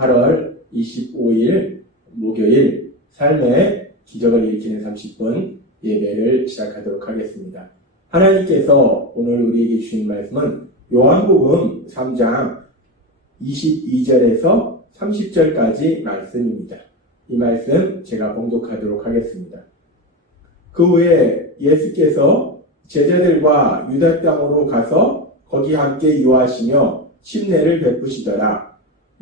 8월 25일 목요일 삶의 기적을 일으키는 30분 예배를 시작하도록 하겠습니다. 하나님께서 오늘 우리에게 주신 말씀은 요한복음 3장 22절에서 30절까지 말씀입니다. 이 말씀 제가 봉독하도록 하겠습니다. 그 후에 예수께서 제자들과 유다 땅으로 가서 거기 함께 유하시며 침례를 베푸시더라.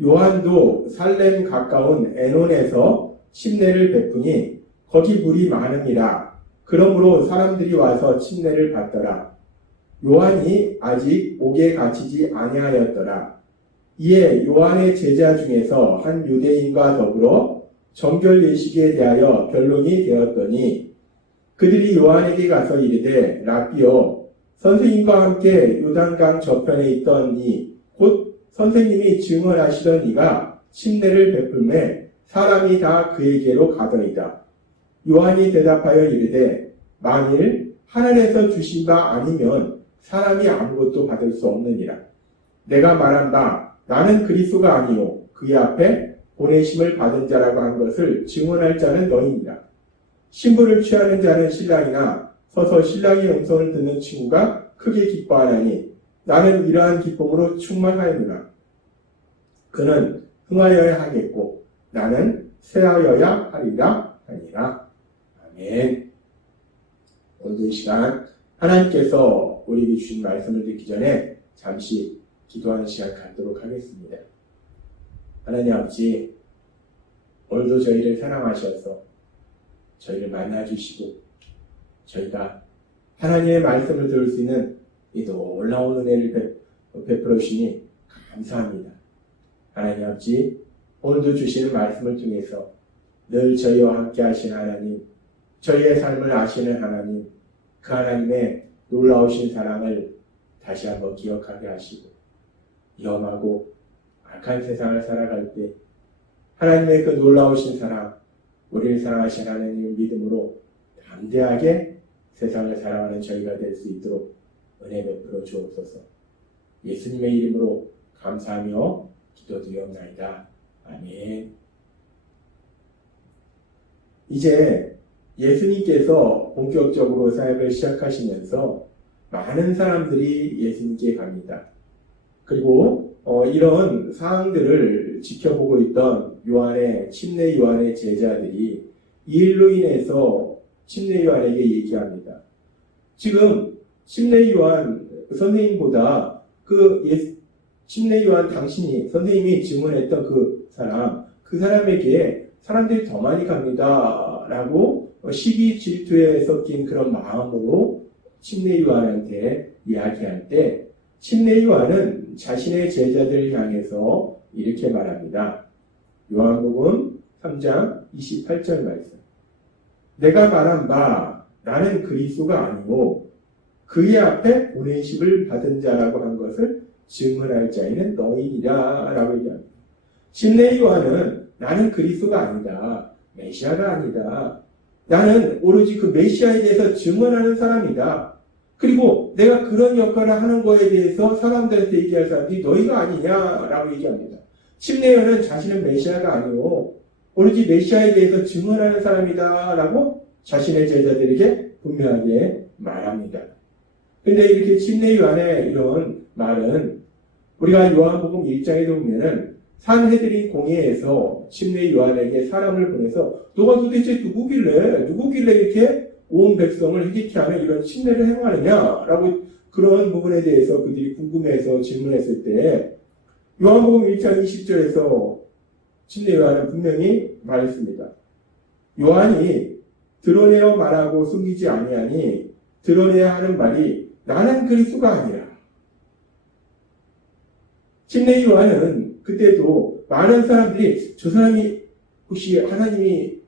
요한도 살렘 가까운 에논에서 침례를 베푸니 거기 물이 많음이라. 그러므로 사람들이 와서 침례를 받더라. 요한이 아직 옥에 갇히지 아니하였더라. 이에 요한의 제자 중에서 한 유대인과 더불어 정결 예식에 대하여 변론이 되었더니 그들이 요한에게 가서 이르되 라비오 선생님과 함께 요단강 저편에 있던 이 곧 선생님이 증언하시던 이가 침례를 베풀매 사람이 다 그에게로 가더이다. 요한이 대답하여 이르되 만일 하늘에서 주신 바 아니면 사람이 아무것도 받을 수 없느니라. 내가 말한 바 나는 그리스도가 아니요 그의 앞에 보내심을 받은 자라고 한 것을 증언할 자는 너희니라. 신부를 취하는 자는 신랑이나 서서 신랑의 음성을 듣는 친구가 크게 기뻐하나니 나는 이러한 기쁨으로 충만하였느라. 그는 흥하여야 하겠고 나는 쇠하여야 하리라 하니라. 아멘. 오늘 이 시간 하나님께서 우리에게 주신 말씀을 듣기 전에 잠시 기도하는 시간 갖도록 하겠습니다. 하나님 아버지, 오늘도 저희를 사랑하셔서 저희를 만나주시고 저희가 하나님의 말씀을 들을 수 있는 이 놀라운 은혜를 베풀어 주시니 감사합니다. 하나님 아버지, 오늘도 주시는 말씀을 통해서 늘 저희와 함께 하신 하나님, 저희의 삶을 아시는 하나님, 그 하나님의 놀라우신 사랑을 다시 한번 기억하게 하시고, 위험하고 악한 세상을 살아갈 때, 하나님의 그 놀라우신 사랑, 우리를 사랑하신 하나님의 믿음으로 담대하게 세상을 살아가는 저희가 될 수 있도록 은혜 베풀어 주옵소서. 예수님의 이름으로 감사하며 기도드리옵나이다. 아멘. 이제 예수님께서 본격적으로 사역을 시작하시면서 많은 사람들이 예수님께 갑니다. 그리고 어, 이런 상황들을 지켜보고 있던 요한의 침례 요한의 제자들이 이 일로 인해서 침례 요한에게 얘기합니다. 지금 침례 요한 선생님보다 그 예, 침례 요한 당신이 선생님이 증언했던 그 사람 그 사람에게 사람들이 더 많이 갑니다라고 시기 질투에 섞인 그런 마음으로 침례 요한한테 이야기할 때 침례 요한은 자신의 제자들을 향해서 이렇게 말합니다. 요한복음 3장 28절 말씀. 내가 말한 바 나는 그리스도가 아니고 그의 앞에 보내심을 받은 자라고 한 것을 증언할 자에는 너희니라 라고 얘기합니다. 침례 요한은 나는 그리스도가 아니다. 메시아가 아니다. 나는 오로지 그 메시아에 대해서 증언하는 사람이다. 그리고 내가 그런 역할을 하는 거에 대해서 사람들한테 얘기할 사람들이 너희가 아니냐라고 얘기합니다. 침례요는 자신은 메시아가 아니고 오로지 메시아에 대해서 증언하는 사람이다라고 자신의 제자들에게 분명하게 말합니다. 근데 이렇게 침례요한의 이런 말은 우리가 요한복음 1장에도 보면은 산헤드린 공회에서 침례 요한에게 사람을 보내서 너가 도대체 누구길래 누구길래 이렇게 온 백성을 회개케 하는 이런 침례를 행하느냐라고 그런 부분에 대해서 그들이 궁금해서 질문했을 때 요한복음 1장 20절에서 침례 요한은 분명히 말했습니다. 요한이 드러내어 말하고 숨기지 아니하니 드러내야 하는 말이 나는 그리스도가 아니라 침례 요한은 그때도 많은 사람들이 저 사람이 혹시 하나님이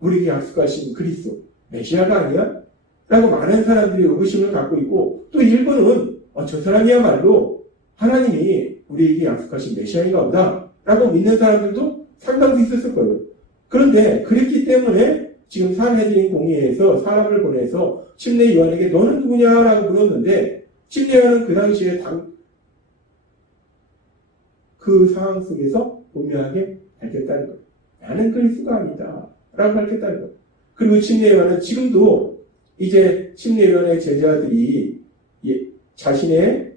우리에게 약속하신 그리스도 메시아가 아니야? 라고 많은 사람들이 의구심을 갖고 있고 또 일부는 어, 저 사람이야말로 하나님이 우리에게 약속하신 메시아인가 보다 라고 믿는 사람들도 상당수 있었을 거예요. 그런데 그랬기 때문에 지금 산헤드린 공의에서 사람을 보내서 침례 요한에게 너는 누구냐라고 물었는데 침례 요한은 그 당시에 당, 그 상황 속에서 분명하게 밝혔다는 거예요. 나는 그리스도가 아니다. 라고 밝혔다는 거예요. 그리고 침례 요한은 지금도 이제 침례 요한의 제자들이 예, 자신에게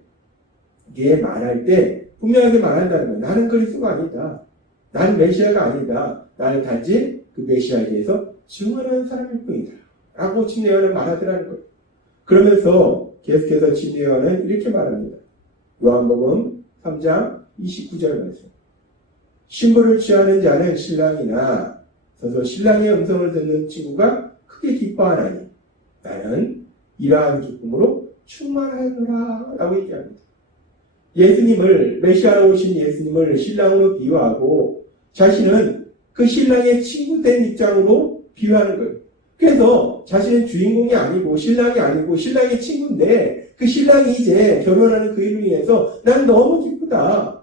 말할 때 분명하게 말한다는 거예요. 나는 그리스도가 아니다. 나는 메시아가 아니다. 나는 단지 그 메시아에 대해서 증언하는 사람일 뿐이다. 라고 침례요한은 말하더라는 거예요. 그러면서 계속해서 침례요한은 이렇게 말합니다. 요한복음 3장 29절 말씀. 신부를 취하는 자는 신랑이나 서서 신랑의 음성을 듣는 친구가 크게 기뻐하나니 나는 이러한 기쁨으로 충만하노라 라고 얘기합니다. 예수님을 메시아로 오신 예수님을 신랑으로 비유하고 자신은 그 신랑의 친구된 입장으로 비유하는 거예요. 그래서 자신은 주인공이 아니고 신랑이 아니고 신랑의 친구인데 그 신랑이 이제 결혼하는 그 일로 인해서 난 너무 기쁘다.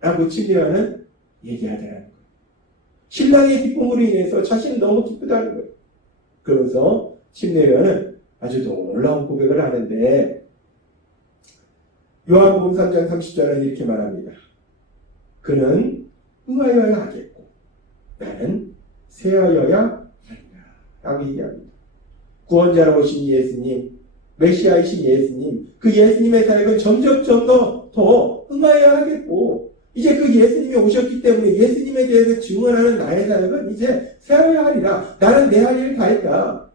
라고 침례하는 얘기하더라는 거예요. 신랑의 기쁨으로 인해서 자신은 너무 기쁘다는 거예요. 그러면서 침례하는 아주 놀라운 고백을 하는데 요한복음 3장 30절은 이렇게 말합니다. 그는 응하여야 하겠고 나는 세하여야 라고 얘기합니다. 구원자로 오신 예수님, 메시아이신 예수님, 그 예수님의 사역은 점점점 더, 더 응하여야 하겠고 이제 그 예수님이 오셨기 때문에 예수님에 대해서 증언하는 나의 사역은 이제 세하여야 하리라. 나는 내 할 일을 다 했다.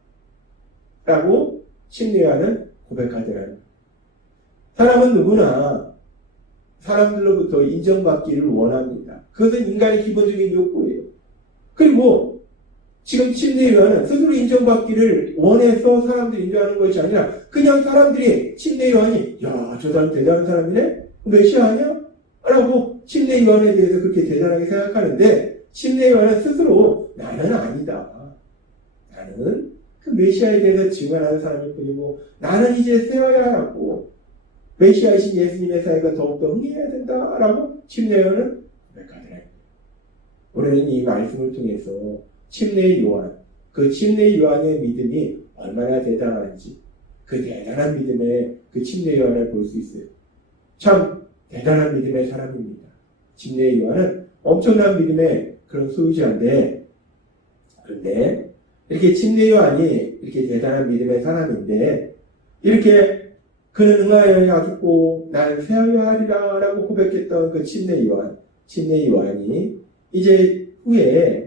라고 침례하는 고백하더라는 사람은 누구나 사람들로부터 인정받기를 원합니다. 그것은 인간의 기본적인 욕구예요. 그리고 지금 침례요한은 스스로 인정받기를 원해서 사람들이 인정하는 것이 아니라 그냥 사람들이 침례요한이 야 저 사람 대단한 사람이네? 메시아 아니야? 라고 침례요한에 대해서 그렇게 대단하게 생각하는데 침례요한은 스스로 나는 아니다. 나는 그 메시아에 대해서 증언하는 사람일 뿐이고 나는 이제 세워야 하고 메시아이신 예수님의 사회가 더욱더 흥해야 된다라고 침례요한은 고백하더라고요. 우리는 이 말씀을 통해서 침례 요한, 그 침례 요한의 믿음이 얼마나 대단한지 그 대단한 믿음의 그 침례 요한을 볼 수 있어요. 참 대단한 믿음의 사람입니다. 침례 요한은 엄청난 믿음의 그런 소유자인데 그런데 이렇게 침례 요한이 이렇게 대단한 믿음의 사람인데 이렇게 그는 응하여 하겠고 나는 세하여 하리라 라고 고백했던 그 침례 요한 침례 요한이 이제 후에 어,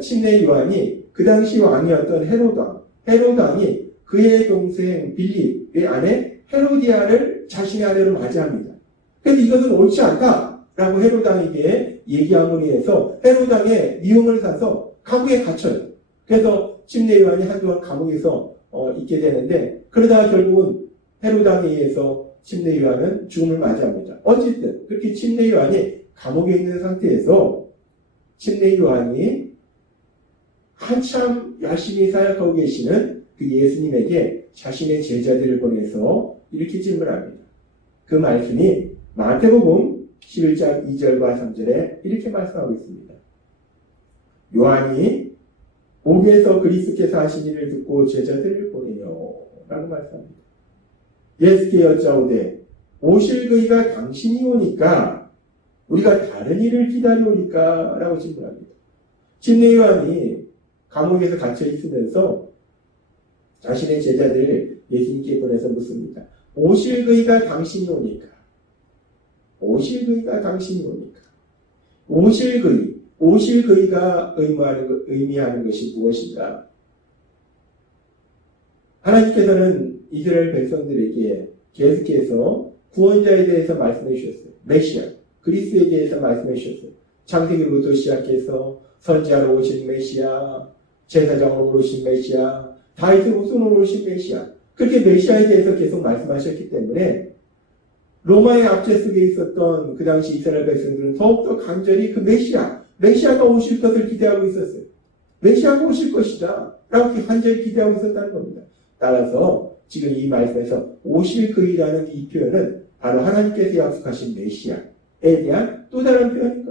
침례 요한이 그 당시 왕이었던 헤로당 헤로당이 그의 동생 빌립의 아내 헤로디아를 자신의 아내로 맞이합니다. 그런데 이것은 옳지 않다라고 헤로당에게 얘기함으로 해서 헤로당의 미움을 사서 감옥에 갇혀요. 그래서 침례 요한이 한동안 감옥에서 어, 있게 되는데 그러다가 결국은 헤로당에 의해서 침례 요한은 죽음을 맞이합니다. 어쨌든 그렇게 침례 요한이 감옥에 있는 상태에서 침례 요한이 한참 열심히 사역하고 계시는 그 예수님에게 자신의 제자들을 보내서 이렇게 질문합니다. 그 말씀이 마태복음 11장 2절과 3절에 이렇게 말씀하고 있습니다. 요한이 옥에서 그리스께서 하신 일을 듣고 제자들을 보내요. 라고 말씀합니다. 예수께 여짜오되 오실 그이가 당신이 오니까 우리가 다른 일을 기다려오니까 라고 질문합니다. 침례 요한이 감옥에서 갇혀 있으면서 자신의 제자들을 예수님께 보내서 묻습니다. 오실 그이가 당신이 오니까 오실 그이가 당신이 오니까 오실 그이 오실 그이가 의미하는, 것- 의미하는 것이 무엇인가? 하나님께서는 이스라엘 백성들에게 계속해서 구원자에 대해서 말씀해 주셨어요. 메시아, 그리스에 대해서 말씀해 주셨어요. 창세기부터 시작해서 선지자로 오신 메시아, 제사장으로 오신 메시아, 다윗의 후손으로 오신 메시아. 그렇게 메시아에 대해서 계속 말씀하셨기 때문에 로마의 압제 속에 있었던 그 당시 이스라엘 백성들은 더욱더 간절히 그 메시아, 메시아가 오실 것을 기대하고 있었어요. 메시아가 오실 것이다. 라고 간절히 기대하고 있었다는 겁니다. 따라서 지금 이 말씀에서 오실 그이라는 이 표현은 바로 하나님께서 약속하신 메시아에 대한 또 다른 거예요.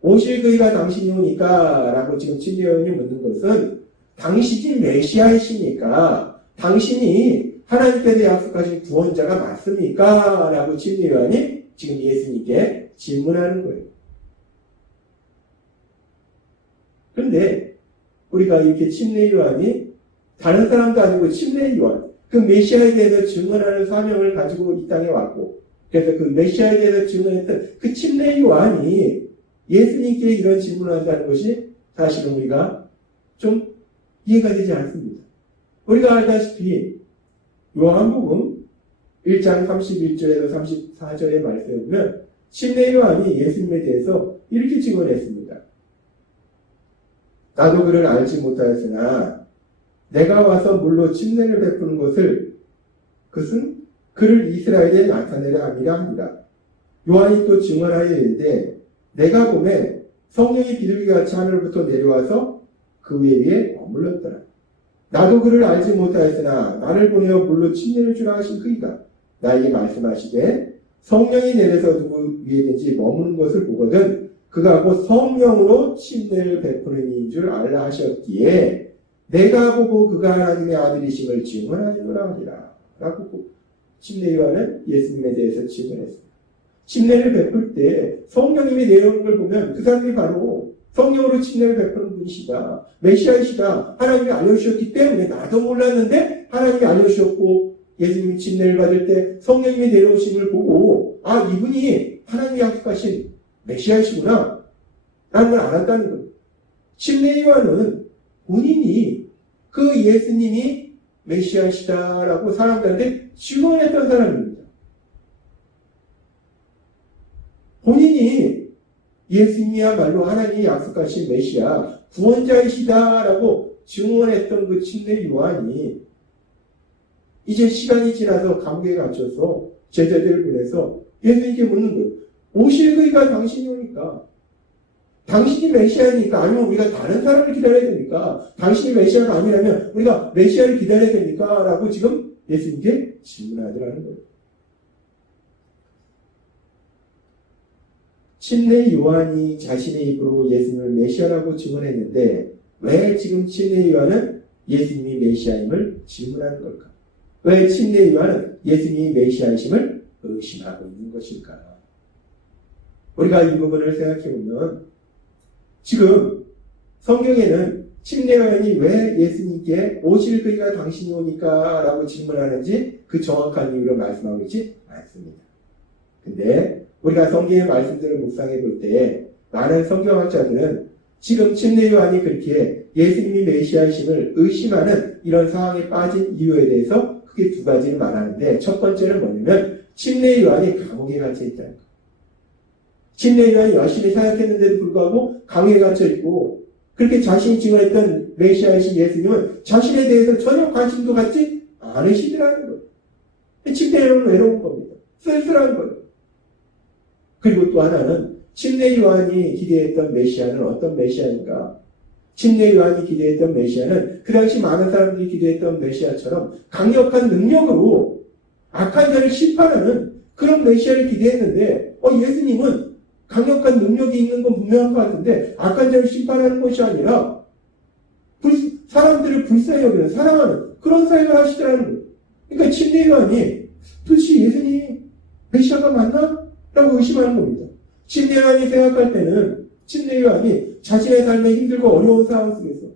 오실 그이가 당신이 오니까 라고 지금 침례원이 묻는 것은 당신이 메시아이십니까? 당신이 하나님께서 약속하신 구원자가 맞습니까? 라고 침례원이 지금 예수님께 질문하는 거예요. 그런데 우리가 이렇게 침례 요한이 다른 사람도 아니고 침례 요한, 그 메시아에 대해서 증언하는 사명을 가지고 이 땅에 왔고, 그래서 그 메시아에 대해서 증언했던 그 침례 요한이 예수님께 이런 질문을 한다는 것이 사실은 우리가 좀 이해가 되지 않습니다. 우리가 알다시피 요한복음 1장 31절에서 34절의 말씀에 보면 침례 요한이 예수님에 대해서 이렇게 증언했습니다. 나도 그를 알지 못하였으나 내가 와서 물로 침례를 베푸는 것을 그것은 그를 이스라엘에 나타내려 함이라 합니다. 요한이 또 이르되 내가 보매 성령이 비둘기같이 하늘부터 내려와서 그 위에 머물렀더라. 나도 그를 알지 못하였으나 나를 보내어 물로 침례를 주라 하신 그이다. 나에게 말씀하시되 성령이 내려서 누구 위에든지 머무는 것을 보거든 그가 곧 성령으로 침례를 베푸는 이인 줄 알라 하셨기에 내가 보고 그가 하나님의 아들이심을 증언하노라 하니라. 라고 침례 요한은 예수님에 대해서 증언했습니다. 침례를 베풀 때 성령님이 걸 보면 그 사람이 바로 성령으로 침례를 베푸는 분이시다. 메시아이시다. 하나님이 알려주셨기 때문에 나도 몰랐는데 하나님이 알려주셨고 예수님이 침례를 받을 때 성령님이 내려오심을 보고 아 이분이 하나님이 약속하신 메시아이시구나 라는 걸 알았다는 거예요. 침례 요한은 본인이 그 예수님이 메시아시다라고 사람들한테 증언했던 사람입니다. 본인이 예수님이야말로 하나님이 약속하신 메시아 구원자이시다라고 증언했던 그 침례 요한이 이제 시간이 지나서 감옥에 갇혀서 제자들을 보내서 예수님께 묻는 거예요. 오실 그이가 당신이 오니까 당신이 메시아니까 아니면 우리가 다른 사람을 기다려야 됩니까? 당신이 메시아가 아니라면 우리가 메시아를 기다려야 됩니까? 라고 지금 예수님께 질문하더라는 거예요. 침례 요한이 자신의 입으로 예수님을 메시아라고 증언했는데 왜 지금 침례 요한은 예수님이 메시아임을 질문하는 걸까? 왜 침례 요한은 예수님이 메시아이심을 의심하고 있는 것일까? 우리가 이 부분을 생각해 보면 지금 성경에는 침례 요한이 왜 예수님께 오실 그이가 당신이 오니까 라고 질문하는지 그 정확한 이유를 말씀하고 있지 않습니다. 근데 우리가 성경의 말씀들을 묵상해 볼때 많은 성경학자들은 지금 침례 요한이 그렇게 예수님이 메시아이심을 의심하는 이런 상황에 빠진 이유에 대해서 크게 두 가지를 말하는데 첫 번째는 뭐냐면 침례 요한이 감옥에 갇혀 있다는 것. 침례 요한이 열심히 사역했는데도 불구하고 강에 갇혀 있고 그렇게 자신이 증언했던 메시아이신 예수님은 자신에 대해서 전혀 관심도 갖지 않으시더라는 거예요. 침례 요한은 외로운 겁니다. 쓸쓸한 거예요. 그리고 또 하나는 침례 요한이 기대했던 메시아는 어떤 메시아인가? 침례 요한이 기대했던 메시아는 그 당시 많은 사람들이 기대했던 메시아처럼 강력한 능력으로 악한 자를 심판하는 그런 메시아를 기대했는데 어, 예수님은 강력한 능력이 있는 건 분명한 것 같은데 악한 자를 심판하는 것이 아니라 불, 사람들을 불쌍히 여기는 사랑하는 그런 사역을 하시더라는 거예요. 그러니까 침례 요한이 도대체 예수님이 메시아가 맞나? 라고 의심하는 겁니다. 침례요한이 생각할 때는 침례요한이 자신의 삶에 힘들고 어려운 상황 속에서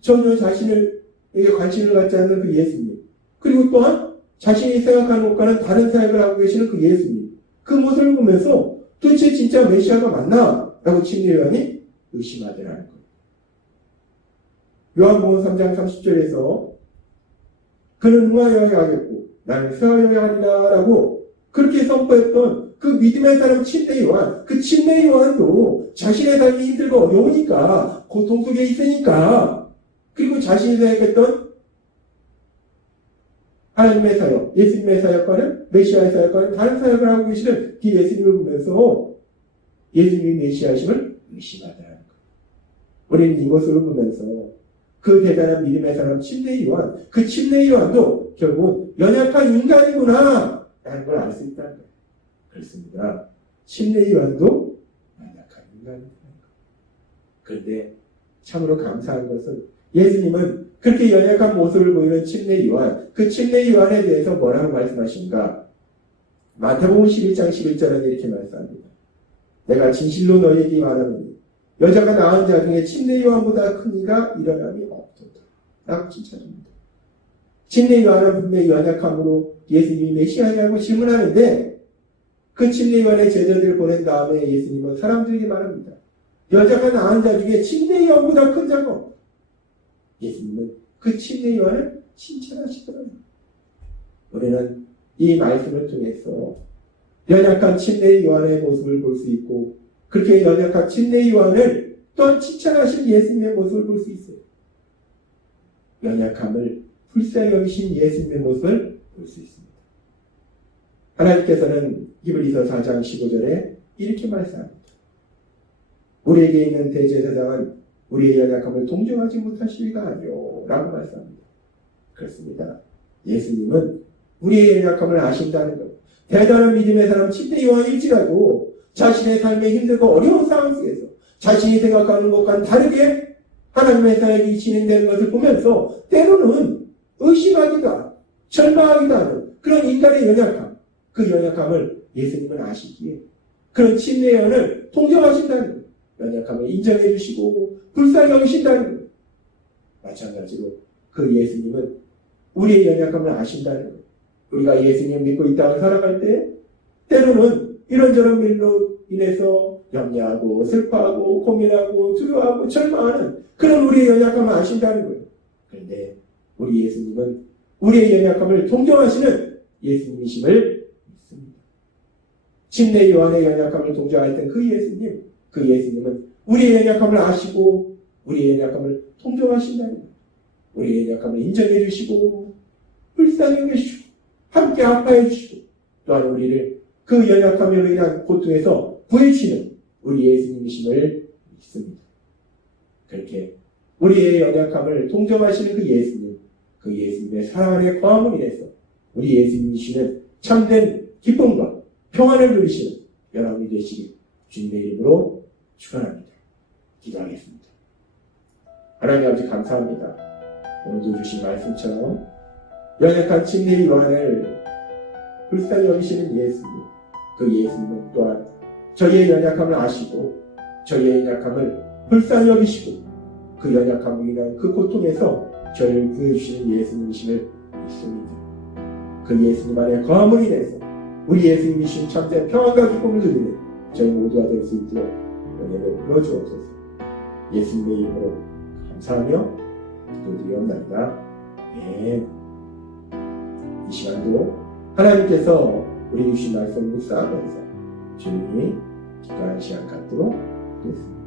전혀 자신에게 관심을 갖지 않는 그 예수님 그리고 또한 자신이 생각하는 것과는 다른 사역을 하고 계시는 그 예수님 그 모습을 보면서 도대체 진짜 메시아가 맞나? 라고 침례요한이 의심하더라는 거예요. 요한복음 3장 30절에서 그는 응하여야 하겠고 나는 수하여야 하리라 라고 그렇게 선포했던 그 믿음의 사람 침례 요한, 그 침례 요한도 자신의 삶이 힘들고 어려우니까, 고통 속에 있으니까, 그리고 자신이 생각했던 하나님의 사역, 예수님의 사역과는 메시아의 사역과는 다른 사역을 하고 계시는 그 예수님을 보면서 예수님이 메시아심을 의심하더라는 거예요. 우리는 이것을 보면서 그 대단한 믿음의 사람 침례 요한, 그 침례 요한도 결국 연약한 인간이구나 라는 걸 알 수 있다는 거예요. 그렇습니다. 침례 요한도 연약한 인간입니다. 그런데 참으로 감사한 것은 예수님은 그렇게 연약한 모습을 보이는 침례 요한, 그 침례 요한에 대해서 뭐라고 말씀하신가? 마태복음 11장 11절은 이렇게 말씀합니다. 내가 진실로 너희에게 말하노니 여자가 낳은 자 중에 침례 요한보다 큰 이가 일어남이 없도다. 라고 칭찬합니다. 침례 요한은 분명히 연약함으로 예수님이 메시아냐고 질문하는데 그 침례 요한의 제자들을 보낸 다음에 예수님은 사람들에게 말합니다. 여자가 낳은 자 중에 침례 요한보다 큰 자가 없다. 예수님은 그 침례 요한을 칭찬하시더라고요. 우리는 이 말씀을 통해서 연약한 침례 요한의 모습을 볼 수 있고 그렇게 연약한 침례 요한을 또한 칭찬하신 예수님의 모습을 볼 수 있어요. 연약함을 불쌍히 여기신 예수님의 모습을 볼 수 있습니다. 하나님께서는 히브리서 4장 15절에 이렇게 말씀합니다. 우리에게 있는 대제사장은 우리의 연약함을 동정하지 못하시리가 아니요 라고 말씀합니다. 그렇습니다. 예수님은 우리의 연약함을 아신다는 것. 대단한 믿음의 사람 침대 요한일지라도 자신의 삶에 힘들고 어려운 상황 속에서 자신이 생각하는 것과는 다르게 하나님의 사역이 진행되는 것을 보면서 때로는 의심하기도 절망하기도 하는 그런 인간의 연약함, 그 연약함을 예수님은 아시기에 그런 침례연을 동정하신다는 거예요. 연약함을 인정해 주시고 불쌍히 여기신다는. 마찬가지로 그 예수님은 우리의 연약함을 아신다는. 우리가 예수님을 믿고 이 땅을 살아갈 때 때로는 이런저런 일로 인해서 염려하고 슬퍼하고 고민하고 두려워하고 절망하는 그런 우리의 연약함을 아신다는 거예요. 그런데 우리 예수님은 우리의 연약함을 동정하시는 예수님이심을. 침례 요한의 연약함을 동정하였던 그 예수님, 그 예수님은 우리의 연약함을 아시고 우리의 연약함을 동정하신다는 거예요. 우리의 연약함을 인정해 주시고 불쌍히 여기시고 함께 아파해 주시고 또한 우리를 그 연약함으로 인한 고통에서 구해주시는 우리 예수님이심을 믿습니다. 그렇게 우리의 연약함을 동정하시는 그 예수님, 그 예수님의 사랑 안에 거함을 인해서 우리 예수님이시는 참된 기쁨과 평안을 누리시는 여러분이 되시길 주님의 이름으로 축원합니다. 기도하겠습니다. 하나님 아버지 감사합니다. 오늘도 주신 말씀처럼 연약한 침례 요한을 불쌍히 여기시는 예수님, 그 예수님은 또한 저희의 연약함을 아시고 저희의 연약함을 불쌍히 여기시고 그 연약함으로 인한 그 고통에서 저희를 구해주시는 예수님이심을 믿습니다. 그 예수님 안에 거함을 인해서 우리 예수님이신 참된 평안과 기쁨을 누리는 저희 모두가 될 수 있도록 은혜를 불어주옵소서. 예수님의 이름으로 감사하며 기도드리옵나이다. 네. 이 시간도 하나님께서 우리 주신 말씀 묵상하면서 조용히 기도하는 시간 갖도록 하겠습니다.